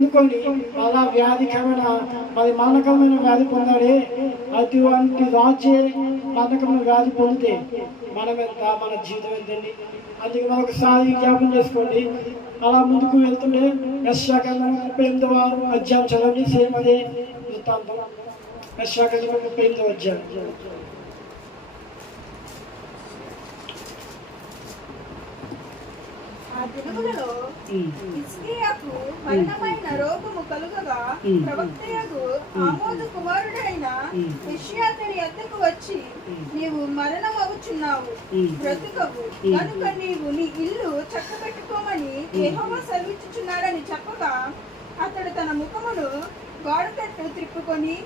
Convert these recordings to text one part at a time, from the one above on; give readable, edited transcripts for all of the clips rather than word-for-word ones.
అందుకొని అలా వ్యాధికరమైన మరి మరణకరమైన వ్యాధి పొందాడే. అటువంటి రాజే మరణకరమైన వ్యాధి పొందితే మనం ఎంత, మన జీవితం ఎంతండి? అందుకే మనం ఒకసారి జ్ఞాపం చేసుకోండి. అలా ముందుకు వెళ్తుంటే యెషయా 38వ అధ్యాయం చదవండి. సేమ్ అదే వృత్తాంతం. యెషయా 38వ అధ్యాయం. ఆ దినములలో హిజ్కియాకు మరణమైన రోగము కలుగగా ప్రవక్తయగు ఆమోజు కుమారుడైన యెషయా అతని యొద్దకు వచ్చి, నీవు మరణమవుచున్నావు, బ్రతుకవు, కనుక నీవు నీ ఇల్లు చక్కబెట్టుకోమని యెహోవా సెలవిచ్చుచున్నాడని చెప్పగా, అతడు తన ముఖమును గోడ తట్టు త్రిప్పుకొని,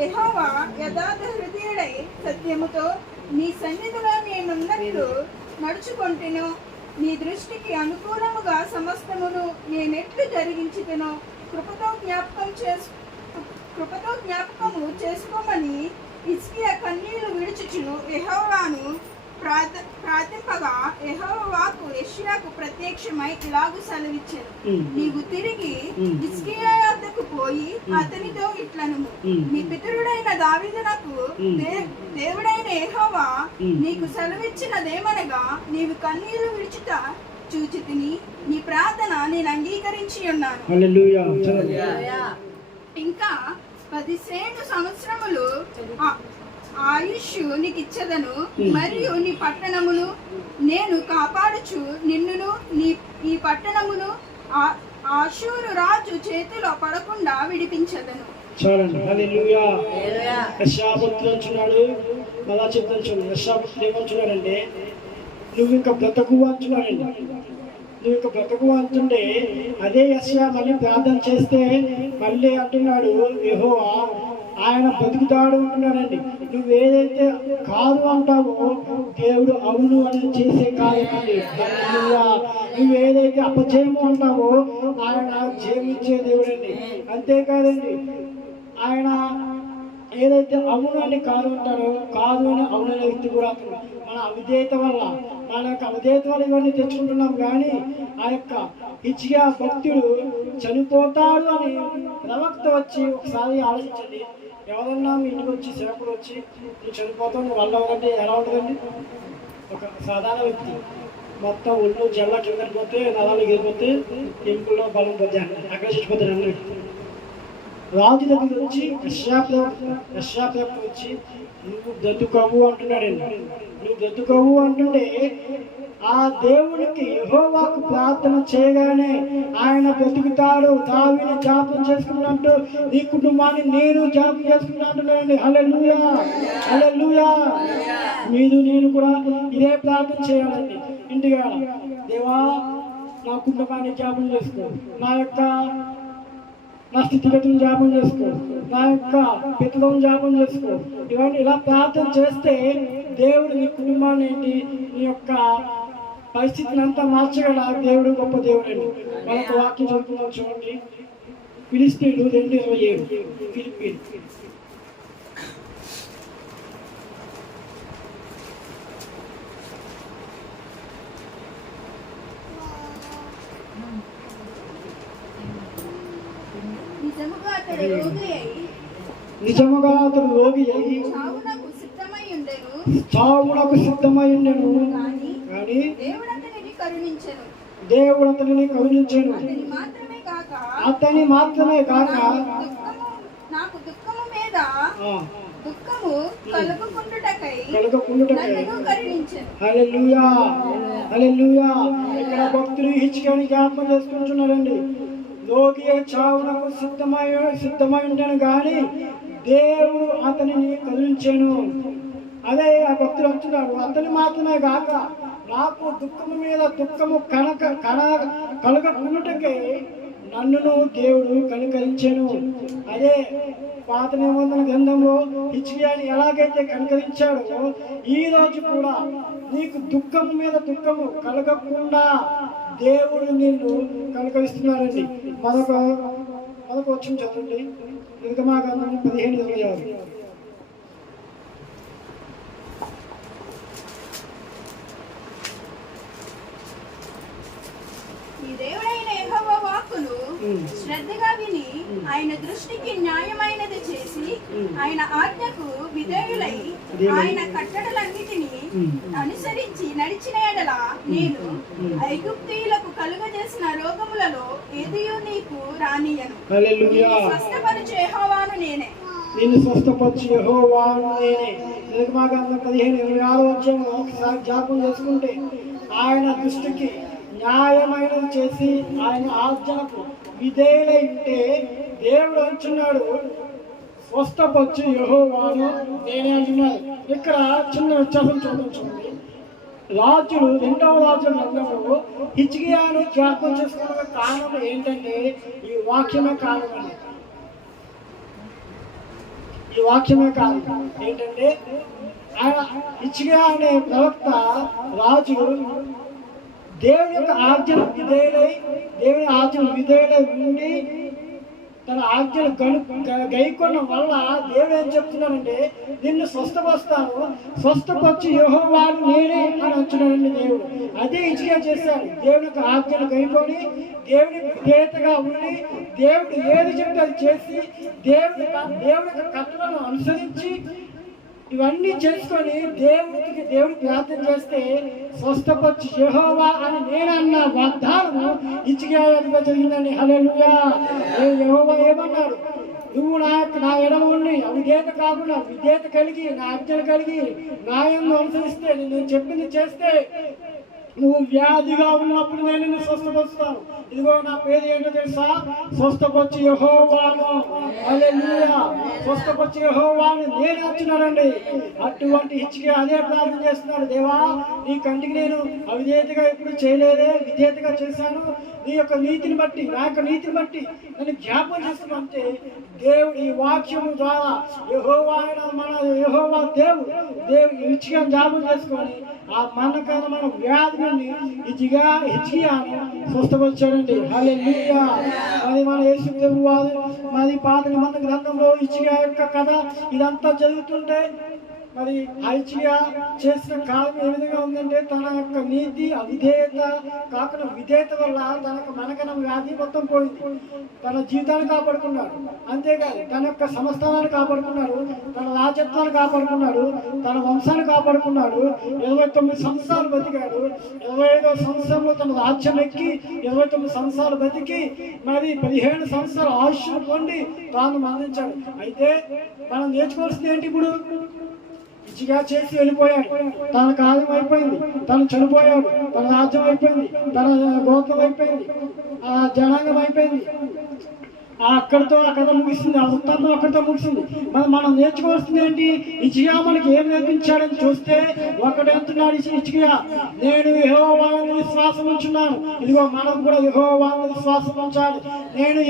యెహోవా యథార్థ హృదయుడై సత్యముతో నీ సన్నిధిలో నేనున్నట్లు నడుచుకొంటెను, నీ దృష్టికి అనుకూలముగా సమస్తమును నేనెట్లు జరిగించుతునో కృపతో జ్ఞాపకము చేసుకోమని హిజ్కియా కన్నీళ్లు విడుచుచును యెహోవాను ప్రార్థింపగా, యెహోవాకు యెషయాకు ప్రత్యక్షమై ఇలాగు సెలవిచ్చెను, నీవు తిరిగి హిజ్కియా యొద్దకు పోయి అతనితో ఇట్లనుము, నీ పితరుడైన దావీదునకు దేవుడైన యెహోవా నీకు సెలవిచ్చినదేమనగా, నీవు కన్నీళ్లు విడుచుట చూచితిని, నీ ప్రార్థన నేను అంగీకరించి ఉన్నాను. ఇంకా 10 సంవత్సరములు ఆయుష్ నీకు ఇచ్చదను, మరియు నీ పట్టణమును నేను కాపాడుచు నిన్నును ఈ పట్టణమును ఆషూరు రాజు చేతిలో పడకుండా విడిపించదను. చూడండి, హల్లెలూయా. యెషయా భక్తుడు అంటున్నాడు, మళ్ళా చెప్తాను చూడండి. యెషయా భక్తుడు ఏమంటున్నాడంటే, నువ్వు ఇంకా బ్రతకు అంటున్నాడండి. నువ్వు ఇంకా బ్రతకు అంటుండే అదే యెషయా మళ్ళీ ప్రార్థన చేస్తే మళ్ళీ అంటున్నాడు, యెహోవా ఆయన బ్రతుకుతాడు అంటున్నాడండి. నువ్వు ఏదైతే కాదు అంటావో దేవుడు అవును అని చేసే కార్యమండి. నువ్వు ఏదైతే అపజయము అంటావో ఆయన జయమిచ్చే దేవుడండి. అంతేకాదండి, ఆయన ఏదైతే అవును అని కాదు అంటారో కాదు అని అవును అనే వ్యక్తి కూడా మన అవిధేయత వల్ల, మన యొక్క అవిధేయత వల్ల ఇవన్నీ తెచ్చుకుంటున్నాం. కానీ ఆ యొక్క హిజ్కియా భక్తుడు చనిపోతాడు అని ప్రవక్త వచ్చి ఒకసారి ఆలోచించండి. ఎవరన్నా మీ ఇంటికి వచ్చి సేవకుడు వచ్చి నువ్వు చనిపోతావు, నువ్వు వల్ల అవ్వాలంటే ఎలా ఉంటుందండి? ఒక సాధారణ వ్యక్తి మొత్తం ఒళ్ళు జల్ల కిందకి పోతే, నరాలు ఎగిరిపోతే, ఎముకల్లో బలం పోతే అక్కడ చచ్చిపోతాడు అన్నీ. రాజు దగ్గర వచ్చి యెషయా వచ్చి నువ్వు బ్రతుకవు అంటున్నాడండి. నువ్వు బ్రతుకవు అంటుండే ఆ దేవునికి యెహోవాకు ప్రార్థన చేయగానే ఆయన బ్రతుకుతాడు. దావీదుని జ్ఞాపకం చేసుకున్నట్టు నీ కుటుంబాన్ని నేను జ్ఞాపకం చేసుకున్నాను. హల్లెలూయా, హల్లెలూయా. మీరు నేను కూడా ఇదే ప్రార్థన చేయాలండి. ఇంటిగా దేవా నా కుటుంబాన్ని జ్ఞాపకం చేసుకో, నా స్థితిగతులను జ్ఞాపకం చేసుకో, నా యొక్క పితలను జ్ఞాపకం చేసుకో. ఇవన్నీ ఇలా ప్రార్థన చేస్తే దేవుడు నీ కుటుంబాన్ని ఏంటి, నీ యొక్క పరిస్థితిని అంతా మార్చగల దేవుడు గొప్ప దేవుడు అండి. మనకు వాక్యం చదువుతున్నాం చూడండి. ఫిలిష్తీయులు 2:27. ఫిలిప్పీలు నిజముగా అతడు రోగి అయి చావునకు సిద్ధమై ఉండెను. కానీ దేవుడు అతనిని కరుణించెను. అతని మాత్రమే కాక నాకు దుఃఖము మీద దుఃఖము కలుగుకుండుటకై కరుణించెను. హల్లెలూయా, హల్లెలూయా. ఇక్కడ భక్తులు హిజ్కియాని జ్ఞాపకం చేసుకుంటున్నారండి. రోగి చావునకు సిద్ధమై ఉండను కానీ దేవుడు అతనిని కరుణించెను. అదే ఆ భక్తులు అంటున్నాడు, అతని మాత్రమే కాక నాకు దుఃఖము మీద దుఃఖము కలగకుండుటకై నన్నును దేవుడు కనికరించెను. అదే పాత నిబంధన గ్రంథంలో హిజ్కియాని ఎలాగైతే కనికరించాడో ఈ రోజు కూడా నీకు దుఃఖము మీద దుఃఖము కలగకుండా దేవుడు నిన్ను కనికరిస్తున్నాడండి. మనకు వచ్చిన చదవండి. నిర్గమాకాండం 15:26. నీ దేవుడైన యెహోవా వాక్కులు శ్రద్ధగా విని ఆయన దృష్టికి న్యాయమైనది చేసి ఆయన ఆజ్ఞకు విధేయులై ఆయన కట్టడలన్నిటినీ అనుసరించి నడిచిన ఎడల నేను ఐగుప్తీయులకు కలుగజేసిన రోగములలో ఏదియు నీకు రానియను. స్వస్థపరచు యెహోవాను నేనే. నిన్ను స్వస్థపరచు యెహోవాను నేనే. నిర్గమాకాండం 15:26 వచ్చాము. ఒకసారి జ్ఞాపకం చేసుకుంటే ఆయన దృష్టికి న్యాయమైనది చేసి ఆయన ఆజ్ఞకు విధేయులై ఉంటే దేవుడు అంటున్నాడు స్వస్థపరచు యెహోవాను నేనే అంటున్నాడు. ఇక్కడ చిన్న వ్యత్యాసం చూపించండి. రాజులు 2వ రాజుల గ్రంథంలో హిజ్కియాను జ్ఞాపకం చేసుకున్న కారణం ఏంటంటే ఈ వాక్యమే కారణం. ఈ వాక్యమే కారణం ఏంటంటే ఆయన హిజ్కియా అనే ప్రవక్త రాజు దేవుని యొక్క ఆజ్ఞలు విధేయులై దేవుని ఆజ్ఞలు విధేయులై ఉండి తన ఆజ్ఞలు గైకొన్న వల్ల దేవుడు ఏం చెప్తున్నాడంటే నిన్ను స్వస్థపరుస్తాను, స్వస్థపరచు యెహోవాను నేనే అని అంటున్నాడండి దేవుడు. అదే హిజ్కియా చేశాడు. దేవుని యొక్క ఆజ్ఞలు గైకొని దేవుని విధేయతగా ఉండి దేవుడు ఏది చెప్తే అది చేసి దేవుని యొక్క కట్టలను అనుసరించి ఇవన్నీ చేసుకొని దేవుడు ప్రార్థన చేస్తే స్వస్థపరచు యెహోవా అని నేనన్న వాగ్దానము హిజ్కియాగా జరిగిందండి. హల్లెలూయా. యెహోవా ఏమన్నాడు? నువ్వు నా ఎడమ ఉండి అవిధేయత కాకుండా విధేయత కలిగి నా ఆజ్ఞలు కలిగి న్యాయంగా అనుసరిస్తే నేను చెప్పింది చేస్తే నువ్వు వ్యాధిగా ఉన్నప్పుడు నేను నిన్ను స్వస్థపరుస్తాను. ఇదిగో నా పేరు ఏంటో తెలుసా? స్వస్థపరచు యెహోవాను. హల్లెలూయా. స్వస్థపరచు యెహోవాను నేను వచ్చినాడండి. అటువంటి హిజ్కియా అదే ప్రార్థన చేస్తున్నాడు. దేవా, నీ కంటికి నేను అవిధేయతగా ఎప్పుడు చేయలేదే, విధేయతగా చేశాను. నీ యొక్క నీతిని బట్టి నా యొక్క నీతిని బట్టి నన్ను జ్ఞాపకం చేస్తున్నంటే దేవుడు ఈ వాక్యము ద్వారా యెహోవా దేవుడు హిజ్కియా జ్ఞాపకం చేసుకొని ఆ మన వ్యాధి నుండి హిజ్కియాను స్వస్థపరిచాడండి. హల్లెలూయా. అది మన యేసు ప్రభు వారు మరి పాత నిబంధన గ్రంథంలో హిజ్కియా యొక్క కథ ఇదంతా జరుగుతుంటే మరి హిజ్కియా చేసిన కాలం ఏ విధంగా ఉందంటే తన యొక్క నీతి అవిధేయత కాకుండా విధేయత వల్ల మనకన్నా వ్యాధి మొత్తం పోయింది. తన జీవితాన్ని కాపాడుకున్నాడు. అంతేకాదు తన యొక్క సంస్థానాన్ని కాపాడుకున్నాడు, తన రాజత్వాన్ని కాపాడుకున్నాడు, తన వంశాన్ని కాపాడుకున్నాడు. 29 సంవత్సరాలు బతికాడు. 25వ సంవత్సరంలో తన రాజ్యం ఎక్కి 29 సంవత్సరాలు బతికి మరి 15 సంవత్సరాలు ఆయుష్ పొంది తాను మరణించాడు. అయితే మనం నేర్చుకోవాల్సింది ఏంటి? ఇప్పుడు హిజ్కియా చేసి వెళ్ళిపోయాడు. తన కాలం అయిపోయింది, తను చనిపోయాడు, తన రాజ్యం అయిపోయింది, తన గోత్రం అయిపోయింది, ఆ జనాంగం అయిపోయింది. అక్కడితో ఆ కథ ముగిసింది. ఆ వృత్తాంతం అక్కడితో ముగిసింది. మనం నేర్చుకోవాల్సింది ఏంటి? హిజ్కియా మనకి ఏం నేర్పించాడని చూస్తే ఒకటి అంటున్నాడు హిజ్కియా, నేను యెహోవాను విశ్వాసం ఉంచున్నాను. ఇదిగో మనం కూడా యెహోవాను విశ్వాసం ఉంచాలి. నేను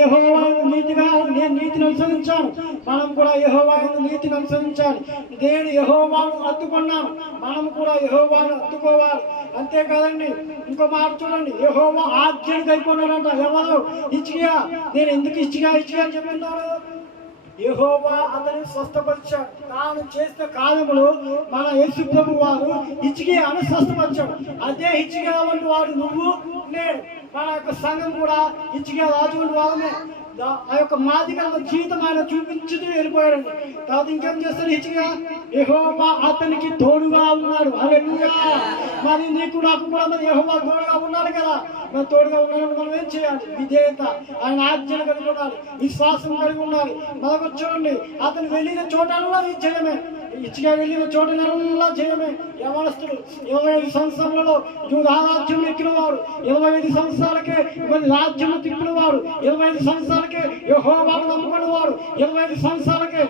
నీతిని అనుసరించాను. మనం కూడా యెహోవాను నీతిని అనుసరించాలి. నేను యెహోవాను హత్తుకున్నాను, మనం కూడా యెహోవాను హత్తుకోవాలి. అంతేకాదండి, ఇంకో మాట చూడండి, యెహోవా ఆజ్ఞలు గైకొన్నాడంట. ఎవరు? హిజ్కియా. నేను ఎందుకు హిజ్కియా అని చెప్తున్నాడు? యెహోవా అతన్ని స్వస్థపరిచాడు. తాను చేసిన కార్యములు మన యేసు ప్రభు వారు హిజ్కియాను స్వస్థపరిచాడు. అదే హిజ్కియా వంటి వాడు నువ్వు నేను. మన యొక్క సంఘం కూడా హిజ్కియా రాజు వంటి వారమే. ఆ యొక్క మాదిగా జీవితం ఆయన చూపించుతూ వెళ్ళిపోయాడండి. తర్వాత ఇంకేం చేస్తాడు హిజ్కియా? యెహోవా అతనికి తోడుగా ఉన్నాడు. హల్లెలూయా. మరి నీకు నాకు కూడా మరి యెహోవా తోడుగా ఉన్నాడు కదా. మరి తోడుగా ఉన్నాడు మనం ఏం చేయాలి? విధేయత, ఆయన ఆజ్ఞలు కలిగి ఉండాలి, విశ్వాసం కలిగి ఉండాలి. మనకు చూడండి, అతను వెళ్ళిన చోటల్లా జయమే. హిజ్కియా వెళ్ళిన చోటనల్లా జయమే. యవనస్తుడు 25 సంవత్సరాలలో రాజ్యం ఎక్కినవాడు, 25 సంవత్సరాలకే మరి రాజ్యం తిప్పినవాడు, 25 సంవత్సరాలకే యెహోవాను నమ్ముకున్నవాడు, 25 సంవత్సరాలకే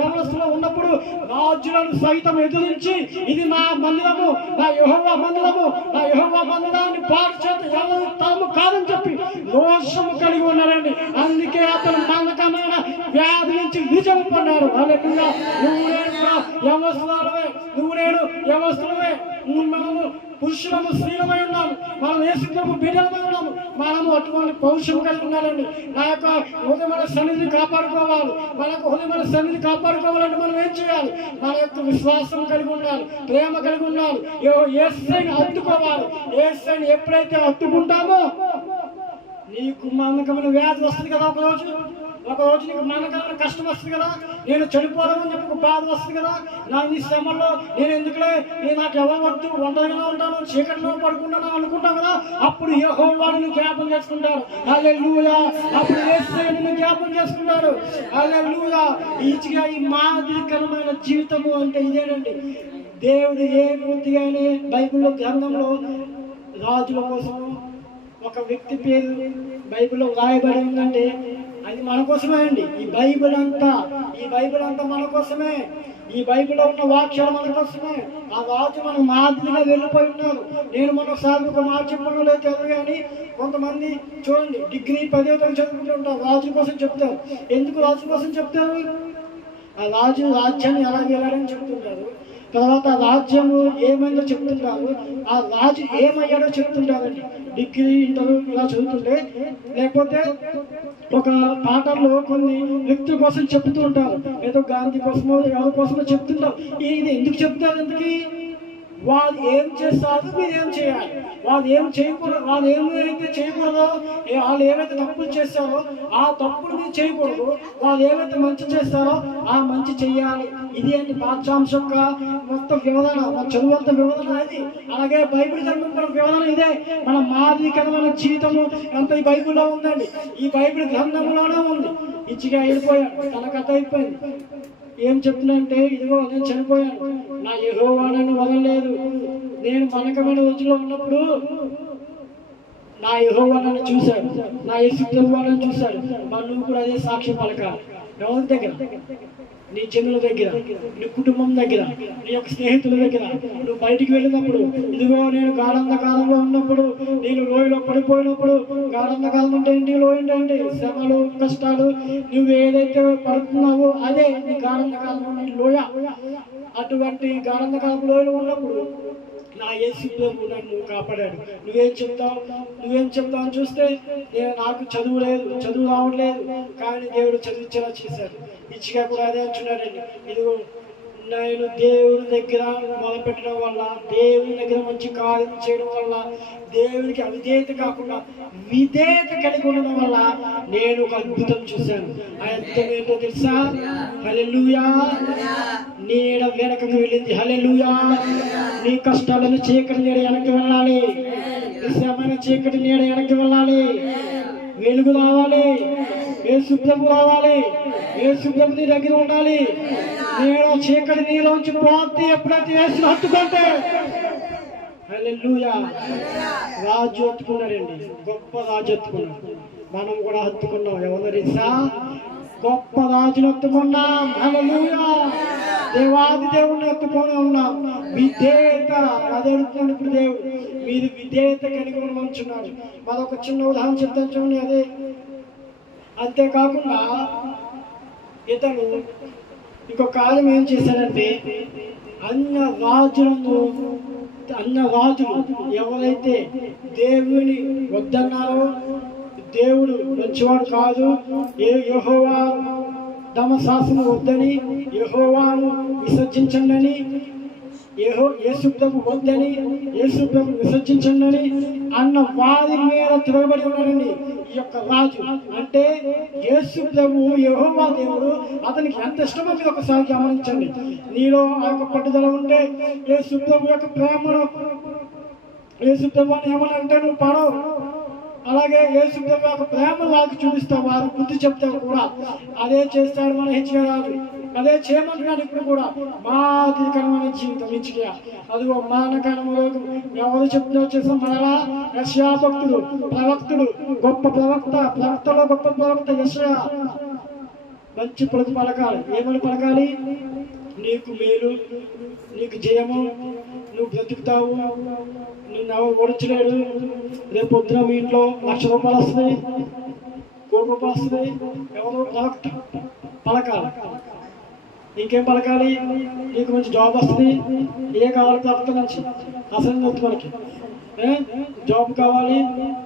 యవనస్తులో ఉన్నప్పుడు రాజులను సైతం ఎదురించి ఇది నా మందిరము, నా యెహోవా మందిరము, నా యెహోవా మందిరాన్ని పాడు చేత ఎవరు తాము కాదని చెప్పి రోషము కలిగి ఉన్నారండి. అందుకే అతను మరణకమైన వ్యాధి నుంచి విజయం పొందాడు. హల్లెలూయా. నువ్వు నేను యవనస్తులమే, మనము పురుషులము స్త్రీలమై ఉన్నాము, మనం యేసుప్రభు బిడ్డలమై ఉన్నాము. మనము అటువంటి పౌరుషం కలిగి ఉండాలండి. నా యొక్క హృదయమైన సన్నిధిని కాపాడుకోవాలి. మనకు హృదయమైన సన్నిధిని కాపాడుకోవాలంటే మనం ఏం చేయాలి? మన యొక్క విశ్వాసం కలిగి ఉండాలి, ప్రేమ కలిగి ఉండాలి, యేసుని హత్తుకోవాలి. యేసుని ఎప్పుడైతే హత్తుకుంటామో నీకు మానకమైన వ్యాధి వస్తుంది కదా, ఒకరోజు నీకు మానకమైన కష్టం వస్తుంది కదా, నేను చనిపోవాలని చెప్పి ఒక బాధ వస్తుంది కదా, నా ఈ శ్రమంలో నేను ఎందుకులే, నేను నాకు ఎవరు వద్దు, ఒంటరిగా ఉంటాను, చీకటిలో పడుకుంటాను అనుకుంటాం కదా, అప్పుడు యెహోవాను జ్ఞాపం చేసుకుంటారు. హల్లెలూయా. అప్పుడు యేసుని జ్ఞాపం చేసుకుంటారు. హల్లెలూయా. ఈ మాదిరికరమైన జీవితము అంటే ఇదేనండి. దేవుడు ఏ పూర్తిగానే బైబిల్లో గ్రంథంలో రాజుల కోసము ఒక వ్యక్తి పేరు బైబిల్లో రాయబడి ఉందంటే అది మన కోసమే అండి. ఈ బైబిల్ అంతా మన కోసమే. ఈ బైబిల్లో ఉన్న వాక్యాలు మన కోసమే. ఆ రాజు మన మాదిరిగా వెళ్ళిపోయి ఉన్నారు. నేను మనసారి ఒక మాట చెప్పడం లేదు తెలియదు, కానీ కొంతమంది చూడండి డిగ్రీ 10వ తరగతి చదువుకుంటూ ఉంటారు, రాజు కోసం చెప్తారు. ఎందుకు రాజు కోసం చెప్తారు? ఆ రాజు రాజ్యాన్ని ఎలా వెళ్ళాలని చెప్తుంటారు, తర్వాత రాజ్యము ఏమైందో చెప్తుంటారు, ఆ రాజు ఏమయ్యాడో చెప్తుంటారండి. డిగ్రీ ఇంటర్ ఇలా చదువుతుంటే, లేకపోతే ఒక పాఠంలో కొన్ని వ్యక్తుల కోసం చెప్తూ ఉంటారు, ఏదో గాంధీ కోసమో ఎవరి కోసమో చెప్తుంటారు. ఇది ఎందుకు చెప్తారు? ఎందుకు? వాళ్ళు ఏం చేస్తారు, మీరు ఏం చేయాలి. వాళ్ళు ఏం చేయకూడదు, వాళ్ళు ఏమైతే చేయకూడదో, వాళ్ళు ఏవైతే తప్పులు చేస్తారో ఆ తప్పులు మీరు చేయకూడదు. వాళ్ళు ఏవైతే మంచి చేస్తారో ఆ మంచి చెయ్యాలి. ఇది అని పాఠ్యాంశంగా మొత్తం వివరణ, మన చదువంత వివరణ అది. అలాగే బైబిల్ గ్రంథం వివరణ ఇదే. మన మాదిరికరమైన జీవితము అంత ఈ బైబిల్లో ఉందండి. ఈ బైబిల్ గ్రంథంలోనే ఉంది. ఇచ్చిగా వెళ్ళిపోయాడు, తన కథ అయిపోయింది. ఏం చెప్తున్నంటే, ఇదిగో నేను చనిపోయాను, నా యెహోవా నన్ను వదలలేదు. నేను మనకమైన రోజుల్లో ఉన్నప్పుడు నా యెహోవా నన్ను చూశాడు, నా యేసు ప్రభువు నన్ను చూశాడు. మరి నువ్వు కూడా అదే సాక్ష్యం పలకాలి. ఎవరి దగ్గర? నీ జనుల దగ్గర, నీ కుటుంబం దగ్గర, నీ యొక్క స్నేహితుల దగ్గర. నువ్వు బయటికి వెళ్ళినప్పుడు, ఇదిగో నేను గాఢంధకాలంలో ఉన్నప్పుడు, నేను లోయలో పడిపోయినప్పుడు, గాఢంధకాలం అంటే ఏంటి? లోయ అంటే శ్రమలు, కష్టాలు, నువ్వు ఏదైతే పడుతున్నావో అదే నీ గాఢంధకాలంలో నీ లోయ. అటువంటి గాఢంధకాలం లోయలో ఉన్నప్పుడు నా యేసు ప్రభు నన్ను కాపాడాడు. నువ్వేం చెప్తావు అని చూస్తే, నాకు చదువు రావట్లేదు, కానీ దేవుడు చదివించేలా చేశాడు. ఇచ్చిగా కూడా అదే అంటున్నాడండి. ఇదిగో నేను దేవుడి దగ్గర మొదలుపెట్టడం వల్ల, దేవుని దగ్గర మంచి కార్యం చేయడం వల్ల, దేవునికి అవిధేయత కాకుండా విధేయత కలిగి ఉండడం వల్ల నేను ఒక అద్భుతం చూశాను. ఆ అద్భుతం ఏంటో తెలుసా? హల్లెలూయా. నీడ వెనకకు వెళ్ళింది. హల్లెలూయా. నీ కష్టాలను చీకటి నీడ వెనక్కి వెళ్ళాలి, శ్రమైన చీకటి నీడ వెనక్కి వెళ్ళాలి, వెలుగు రావాలి, యేసు ప్రభు రావాలి, యేసు ప్రభు నీ దగ్గర ఉండాలి. నేను చీకటి నీలోంచి పోతే ఎప్పుడైతే యేసుని హత్తుకుంటే, హల్లెలూయా. రాజు హత్తుకున్నాడండి, గొప్ప రాజు హత్తుకున్నాడు. మనం కూడా హత్తుకున్నాం. ఎవరు తెలుసా? గొప్ప రాజును హత్తుకున్నాం. హల్లెలూయా. దేవాది దేవుని హత్తుకొని ఉన్నాం. విధేయత అదే అడుగుతున్నాడు ఇప్పుడు దేవుడు. మీరు విధేయత కలిగి ఉండమంటున్నాడు. మరొక చిన్న ఉదాహరణ చెప్తాను చూడండి. అదే అంతేకాకుండా ఇతను ఇంకొక కాలం ఏం చేశాడంటే, అన్య రాజులు ఎవరైతే దేవుని వద్దన్నారో, దేవుడు మంచివాడు కాదు, యెహోవా ధర్మశాస్త్రం వద్దని, యెహోవాను విసర్జించండి, యేసు ప్రభు వద్దని, యేసు ప్రభు విసర్జించండి అన్న వారి మీద తిరగబడి ఉన్నాడండి ఈ యొక్క రాజు. అంటే యేసు ప్రభు, యెహోవా దేవుడు అతనికి ఎంత ఇష్టమో మీరు ఒకసారి గమనించండి. నీలో ఆ యొక్క పట్టుదల ఉంటే యేసు ప్రభు యొక్క ప్రేమను, యేసు ప్రభు అని ఏమని అంటే నువ్వు పడవు. అలాగే యేసు ప్రభు యొక్క ప్రేమను వాళ్ళకి చూపిస్తావు, వారు బుద్ధి చెప్తావు కూడా. అదే చేస్తాడు మన హెచ్చుగా రాజు. అదే చేయమంటున్నాడు ఇప్పుడు కూడా. మాదిరికరమైన జీవితం హెచ్చుగా. అదిగో మానకరములో ఎవరు చెప్తున్నా చేసిన మరలా యెషయా ప్రవక్తుడు, గొప్ప ప్రవక్తలో గొప్ప ప్రవక్త యెషయా మంచి పలుకు పలకాలి. ఏమని పలకాలి? నీకు మేలు, నీకు జయము, నువ్వు బ్రతుకుతావు, నిన్ను ఎవరు ఓడించలేడు, రేపు పొద్దున మీ ఇంట్లో ₹1,00,000 వస్తుంది, ₹1,00,00,000 వస్తుంది. ఎవరో ప్రవక్త పలకాలి. ఇంకేం పలకాలి? నీకు మంచి జాబ్ వస్తుంది, ఏ కావాలి ప్రభుత్వం నుంచి? అసలు వద్దు మనకి. జాబ్ కావాలి,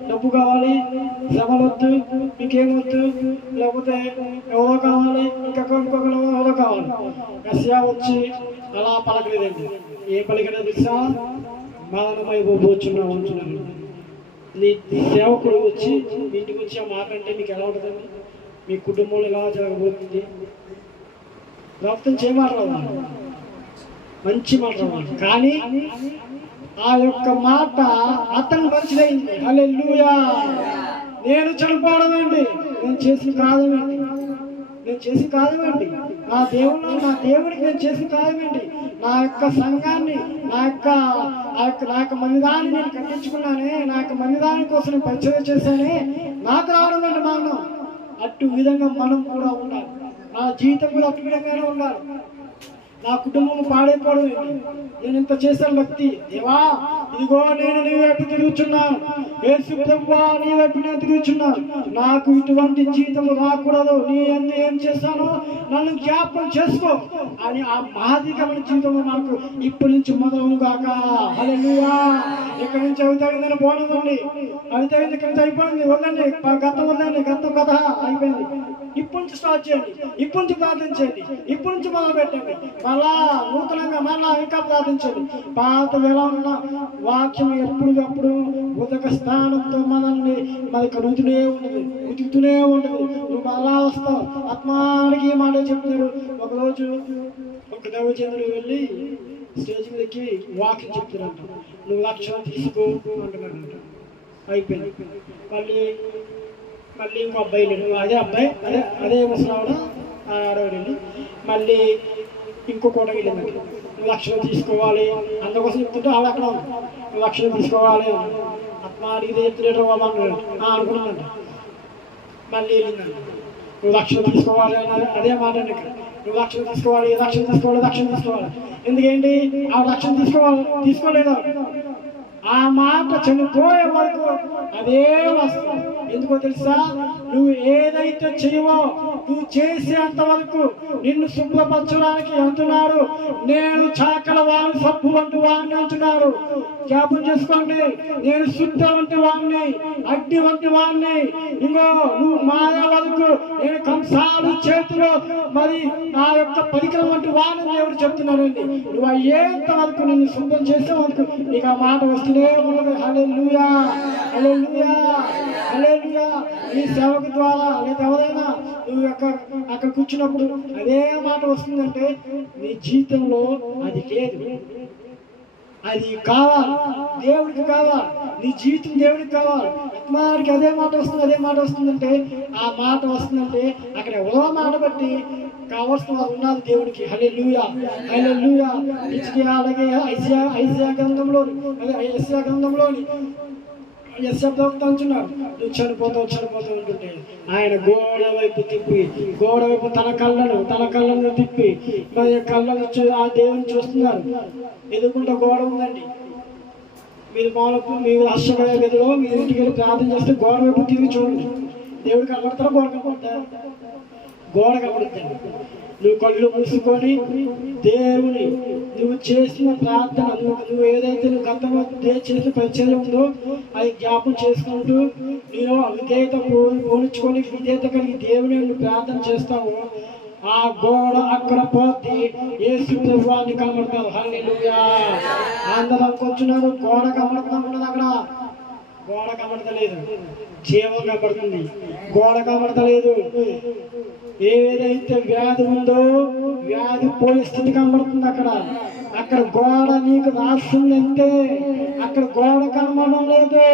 డబ్బు కావాలి, శ్రమలు వద్దు, ఇంకేమొద్దు, లేకపోతే ఎవరో కావాలి, ఇంకొకరు ఎవరో కావాలి. యెషయా వచ్చి అలా పలకలేదండి. ఏ పలికనే తెలుసా? మరణమై పోబోచున్నావు అంటున్నాను. నీ సేవకుడు వచ్చి ఇంటికి వచ్చి ఆ మాట అంటే మీకు ఎలా ఉంటుందండి? మీ కుటుంబంలో ఎలా జరగబోతుంది? ప్రభుత్వం చేయమాటలు, మంచి మాటలు, కానీ ఆ యొక్క మాట అతను మంచిదైంది. హల్లెలూయా. నేను చనిపోవడం అండి, నేను చేసిన కాదమేంటి, నేను చేసిన కాదమేంటి, నా దేవుడికి నేను చేసిన కాదమేంటి, నా యొక్క సంఘాన్ని, నా యొక్క మందిదాన్ని నేను కట్టించుకున్నానే, నా యొక్క మందిదాని కోసం నేను పరిచయం చేశానే, నాకు రావడం అండి మరణం. అటు విధంగా మనం కూడా ఉండాలి. నా జీవితం కూడా అటు విధంగానే ఉండాలి. నా కుటుంబం పాడైపోవడం ఏంటి? నేను ఇంత చేశాను భక్తి. దేవా, ఇదిగో నేను నీ వైపు తిరుగుచున్నాను, యేసు ప్రభువా నీ వైపు నేను తిరుగుచున్నాను, నాకు ఇటువంటి జీవితం రాకూడదు, నీ అన్ని ఏం చేశానో నన్ను జ్ఞాపకం చేసుకో అని ఆ మాదికమైన జీవితం మనకు ఇప్పటి నుంచి మొదలవును గాక. హల్లెలూయా. ఇక్కడ నుంచి అవితగిందని పోనదండి, అవితగింది ఇక్కడ నుంచి అయిపోయింది, వద్దండి, గతం వద్దండి, గతం కథ అయిపోయింది. ఇప్పటి నుంచి స్టార్ట్ చేయండి, ఇప్పటి నుంచి ప్రార్థించండి, ఇప్పటి నుంచి మొదలు పెట్టండి, మళ్ళా నూతనంగా మళ్ళా ఇంకా ప్రార్థించండి. పాత ఎలా ఉన్న వాక్యం ఎప్పటికప్పుడు ఉదక స్థానంతో మనల్ని మనకి రుతునే ఉండదు, ఉతుకుతూనే ఉండదు. నువ్వు మళ్ళా వస్తావు. ఆత్మానికి మాట చెప్తారు. ఒకరోజు ఒక దైవజనుడు వెళ్ళి స్టేజ్ మీదకి వాక్యం చెప్తారంట. నువ్వు 1,00,000 తీసుకో అంటున్నాడంట. అయిపోయింది. మళ్ళీ ఇంకో అబ్బాయి లేడు, అదే అబ్బాయి అదే ముసలావిడ ఆడవాడండి. మళ్ళీ ఇంకో కోట వెళ్ళిందండి. నువ్వు 1,00,000 తీసుకోవాలి, అందుకోసం చెప్తుంటే ఆవిడ అక్కడ ఉంది. నువ్వు 1,00,000 తీసుకోవాలి, ఆత్మ అడిగితే చెప్తున్నాడు అన్నాడు అనుకున్నానంట. మళ్ళీ వెళ్ళిందండి. నువ్వు 1,00,000 తీసుకోవాలి అదే మాట అండి. ఇక్కడ నువ్వు 1,00,000 తీసుకోవాలి, 1,00,000 తీసుకోవాలి, 1,00,000 తీసుకోవాలి. ఎందుకేంటి? ఆవిడ 1,00,000 తీసుకోలేదు. ఆ మాట చనిపోయే వరకు అదే వస్తుంది. ఎందుకో తెలుసా? నువ్వు ఏదైతే చేయవో నువ్వు చేసేంత వరకు నిన్ను శుభ్రపరచడానికి అంటున్నాడు. నేను చాకల వాడిని, సబ్బు వంటి వాడిని అంటున్నాడు. జ్ఞాపం చేసుకోండి, నేను శుద్ధ వంటి వాడిని, అగ్ని వంటి వాడిని. ఇంకో నువ్వు మాయ వరకు నేను కంసాలు చేతిలో మరి నా యొక్క పరికరం వంటి వాడిని దేవుడు చెప్తున్నాడండి. నువ్వు అయ్యేంత వరకు నిన్ను శుద్ధం చేసే వరకు నీకు ఆ మాట వస్తూనే ఉన్నది. హల్లెలూయా, హల్లెలూయా, హల్లెలూయా. నీ సేవకు ద్వారా లేదా ఎవరైనా నువ్వు అక్కడ కూర్చున్నప్పుడు అదే మాట వస్తుందంటే నీ జీవితంలో అది లేదు. అది కావాలి, దేవుడికి కావాలి, నీ జీవితం దేవుడికి కావాలి. ఆత్మానికి అదే మాట వస్తుందంటే ఆ మాట వస్తుందంటే అక్కడ ఎవరో మాట బట్టి కావాల్సిన వారు ఉన్నారు దేవుడికి. హల్లెలూయా, హల్లెలూయా. అలాగే యెషయా గ్రంథంలోని యెషయా ప్రవక్త అంటున్నాడు, నువ్వు చనిపోతావు ఉంటుంటే ఆయన గోడ వైపు తన కళ్ళను తిప్పి మరి కళ్ళను ఆ దేవుని చూస్తున్నారు. ఎదుర్కొంటే గోడ ఉందండి. మీరు మామూలు మీ రాష్ట్రపతి గదిలో మీరు ఇంటికి వెళ్ళి ప్రార్థన చేస్తే గోడ వైపు తిరిగి చూడండి. దేవుడు కనబడతారా? గోడ కనబడుతుంది. నువ్వు కళ్ళు మూసుకొని దేవుని నువ్వు చేసిన ప్రార్థన, నువ్వు ఏదైతే నువ్వు గతంలో చేసిన పరిచయం ఉందో అది జ్ఞాపం చేసుకుంటూ నేను విధేయత పోనించుకొని విధేయత కలిగి దేవుని నువ్వు ప్రార్థన చేస్తావు. ఆ గోడ అక్కడ పోతే యేసు ప్రభువుని కనబడతావు. హల్లెలూయా. అందరూ కూర్చున్నారు, గోడ కనబడుతున్నది. అక్కడ గోడ కనబడతలేదు, జీవం కనబడుతుంది. గోడ కనబడతలేదు. ఏదైతే వ్యాధి ఉందో వ్యాధి పోయే స్థితి కనబడుతుంది. అక్కడ గోడ నీకు రాస్తుందంటే అక్కడ గోడ కనబడడం లేదు.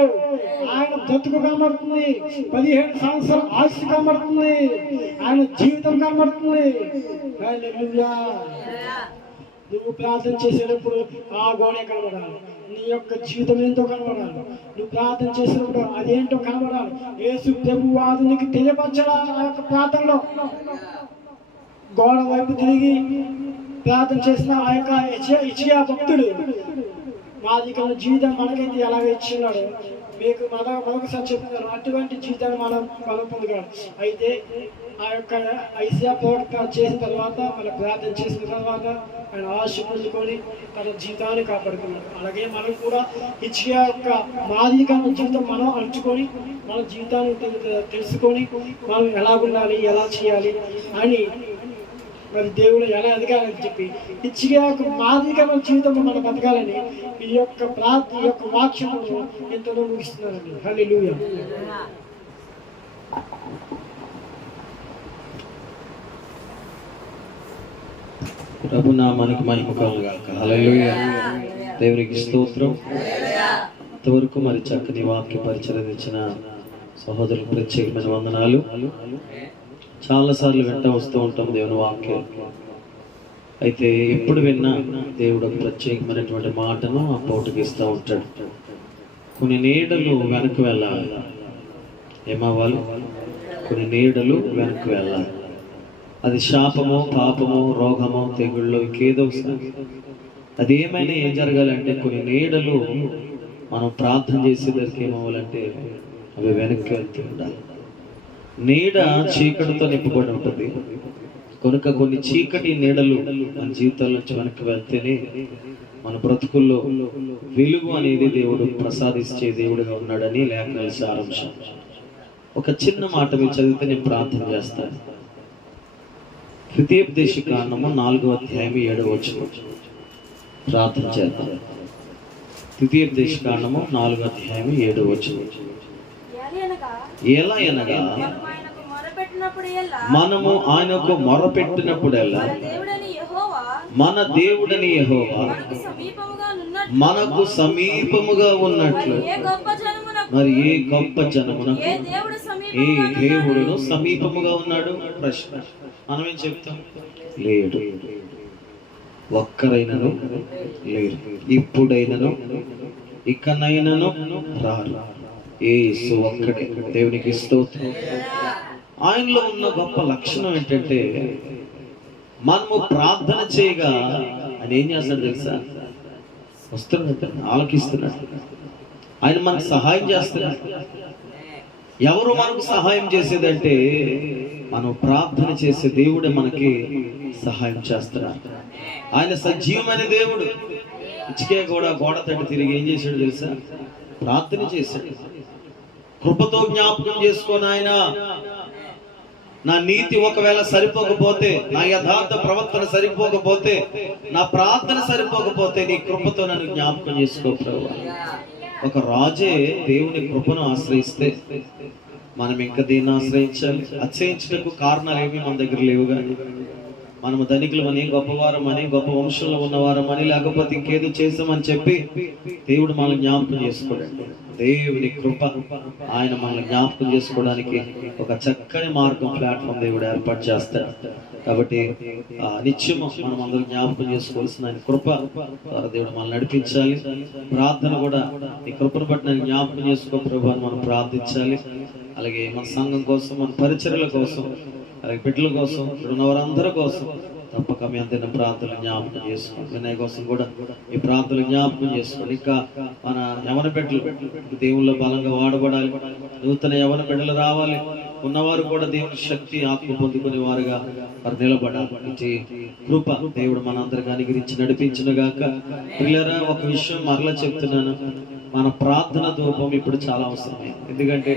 ఆయన బ్రతుకు కనబడుతుంది, 17 సంవత్సరాల ఆయుష్ కనబడుతుంది, ఆయన జీవితం కనబడుతుంది. హల్లెలూయా. నువ్వు ప్రార్థన చేసేటప్పుడు ఆ గోడే కనబడాలి. నీ యొక్క జీవితం ఏంటో కనబడాలి. నువ్వు ప్రార్థన చేసినప్పుడు అదేంటో కనబడాలి. యేసు ప్రభువు నీకు తెలియపరచడా? ఆ యొక్క ప్రార్థనలో గోడ వైపు తిరిగి ప్రార్థన చేసిన ఆ యొక్క యెషయా భక్తుడు మాదికల జీవితం మనకైతే ఎలాగ ఇచ్చినాడు మీకు మరొకసారి చెప్తున్నాను, అటువంటి జీవితాన్ని మనం పొందగలం. అయితే ఆ యొక్క ఐసియా ప్రవక్త చేసిన తర్వాత, మన ప్రార్థన చేసిన తర్వాత ఆయన ఆశ పొందుకొని తన జీవితాన్ని కాపాడుకున్నాడు. అలాగే మనం కూడా హిజ్కియా యొక్క మాదిరికమైన జీవితం మనం అణుచుకొని మన జీవితాన్ని తెలుసుకొని మనం ఎలా ఉండాలి, ఎలా చేయాలి అని, మరి దేవుడు ఎలా ఎదగాలని చెప్పి హిజ్కియా యొక్క మాదిరికమైన జీవితం మనం బతకాలని ఈ యొక్క వాక్యము ఎంతో ముగిస్తున్నానండి. హల్లెలూయా. ప్రభు నామానికి మహిమ కలుగుగాక. హల్లెలూయా. దేవునికి స్తోత్రం. ఇంతవరకు మరి చక్కని వాక్య పరిచయం ఇచ్చిన సహోదరులకు ప్రత్యేకమైన వందనాలు. చాలాసార్లు వెంట వస్తూ ఉంటాం దేవుని వాక్యం. అయితే ఎప్పుడు విన్నా దేవుడు ఒక ప్రత్యేకమైనటువంటి మాటను ఆ పూటకి ఇస్తూ ఉంటాడు. కొన్ని నీడలు వెనక్కి వెళ్ళాలి. ఏమవ్వాలి? కొన్ని నీడలు వెనక్కి వెళ్ళాలి. అది శాపమో, పాపమో, రోగమో, తెగుళ్ళో, ఇంకేదో అది ఏమైనా ఏం జరగాలంటే కొన్ని నీడలు మనం ప్రార్థన చేసేసరికి ఏమవ్వాలంటే అవి వెనక్కి వెళ్తూ ఉండాలి. నీడ చీకటితో నింపబడి ఉంటుంది కనుక కొన్ని చీకటి నీడలు మన జీవితాల నుంచి వెనక్కి వెళ్తేనే మన బ్రతుకుల్లో వెలుగు అనేది దేవుడు ప్రసాదించే దేవుడుగా ఉన్నాడని లేఖనాల సారాంశం. ఒక చిన్న మాట మీరు చదివితే నేను ప్రార్థన చేస్తాను. ద్వితీయోపదేశకాండము 4వ అధ్యాయం 7వ వచనం ప్రార్థన చేద్దాం. ద్వితీయోపదేశకాండము 4వ అధ్యాయం 7వ వచనం. ఎలా అనగా మనము ఆయనకు మొరపెట్టినప్పుడల్లా మన దేవుడని యెహోవా మనకు సమీపముగా ఉన్నట్లు మరి ఏ గొప్ప జనమునకు ఏ దేవుడును సమీపముగా ఉన్నాడు? ప్రశ్న. మనమేం చెప్తాం? లేడు, ఒక్కరైనను లేరు, ఇప్పుడైనను ఇకనైనను రారు. యేసు ఒక్కడే. దేవునికి స్తోత్రం. ఆయనలో ఉన్న గొప్ప లక్షణం ఏంటంటే మనము ప్రార్థన చేయగా ఆయన ఏం చేస్తాడు తెలుసా? వస్తున్నాడు, ఆలకిస్తున్నాడు, ఆయన మనకు సహాయం చేస్తున్నాడు. ఎవరు మనకు సహాయం చేసేదంటే మనం ప్రార్థన చేసే దేవుడే మనకి సహాయం చేస్తున్నాడు. ఆయన సజీవమైన దేవుడు. హిజ్కియా కూడా గోడ తట్టు తిరిగి ఏం చేశాడు తెలుసా? ప్రార్థన చేశాడు. కృపతో జ్ఞాపకం చేసుకొని ఆయన నా నీతి ఒకవేళ సరిపోకపోతే, నా యథార్థ ప్రవర్తన సరిపోకపోతే, నా ప్రార్థన సరిపోకపోతే నీ కృపతో నన్ను జ్ఞాపకం చేసుకో ప్రభువా. ఒక రాజే దేవుని కృపను ఆశ్రయిస్తే మనం ఇంకా దీన్ని ఆశ్రయించాలి. అతిశయించడానికి కారణాలు ఏమి మన దగ్గర లేవుగా. మనము ధనికులమని, గొప్పవారమని, గొప్ప వంశంలో ఉన్నవారమని, లేకపోతే ఇంకేదో చేసామని చెప్పి దేవుడు మనల్ని జ్ఞాపకం చేసుకోడండి. దేవుని కృప ఆయన మనల్ని జ్ఞాపకం చేసుకోవడానికి ఒక చక్కని మార్గం, ప్లాట్ఫామ్ దేవుడు ఏర్పాటు చేస్తాడు. కాబట్టి నిత్యము మనం అందరూ జ్ఞాపకం చేసుకోవాల్సిన ఆయన కృప ద్వారా దేవుడు మనల్ని నడిపించాలి. ప్రార్థన కూడా ఈ కృపను బట్టి నేను జ్ఞాపకం చేసుకో ప్రభు అని మనం ప్రార్థించాలి. అలాగే మన సంఘం కోసం, మన పరిచర్యల కోసం, అలాగే బిడ్డల కోసం, ఇక్కడ ఉన్న వారందరి కోసం తప్పక మీ అందరిని ప్రార్థనలు జ్ఞాపకం చేసుకోండి. వినయ కోసం కూడా ఈ ప్రార్థనలు జ్ఞాపకం చేసుకోండి. ఇంకా మన యవన బిడ్డలు దేవుళ్ళలో బలంగా వాడబడాలి. నూతన యవన బిడ్డలు రావాలి. ఉన్నవారు కూడా దేవుని శక్తి ఆత్మ పొందుకునే వారుగా వారు నిలబడాలి. కృప దేవుడు మనందరికీ అనుగ్రహించి నడిపించును గాక. పిల్లరా, ఒక విషయం మరలా చెప్తున్నాను, మన ప్రార్థన ధూపం ఇప్పుడు చాలా అవసరమే. ఎందుకంటే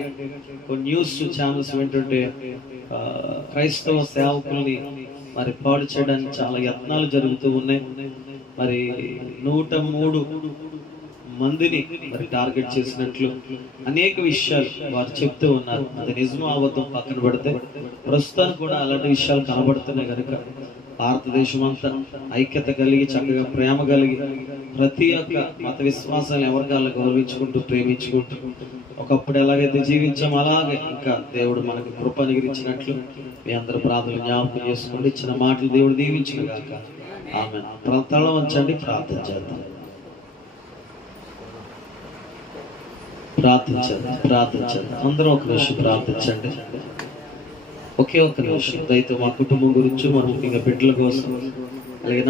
కొన్ని న్యూస్ ఛానల్స్ వింటుంటే క్రైస్తవ సేవకుల్ని మరి పాడు చేయడానికి చాలా యత్నాలు జరుగుతూ ఉన్నాయి. మరి 103 మందిని మరి టార్గెట్ చేసినట్లు అనేక విషయాలు వారు చెప్తూ ఉన్నారు. అది నిజమో అబద్ధం పక్కన పెడితే ప్రస్తుతానికి కూడా అలాంటి విషయాలు కనబడుతున్నాయి. కనుక భారతదేశం అంతా ఐక్యత కలిగి, చక్కగా ప్రేమ కలిగి, ప్రతి ఒక్క మత విశ్వాసాలు ఎవరికాళ్ళు గౌరవించుకుంటూ, ప్రేమించుకుంటూ ఒకప్పుడు ఎలాగైతే జీవించాం అలాగే ఇంకా దేవుడు మనకు కృప అనుగ్రహించినట్లు మీ అందరూ ప్రార్థనలు జ్ఞాపకం చేసుకోండి. ఇచ్చిన మాటలు దేవుడు దీవించును గాక. ఆమేన్. తల వంచండి, ప్రార్థన చేద్దాం. ప్రార్థించండి. అందరూ ఒక నిమిషం ప్రార్థించండి. ఒకే ఒక్క నిమిషం. దయతో మా కుటుంబం గురించి, మన ముఖ్యంగా బిడ్డల కోసం, అలాగే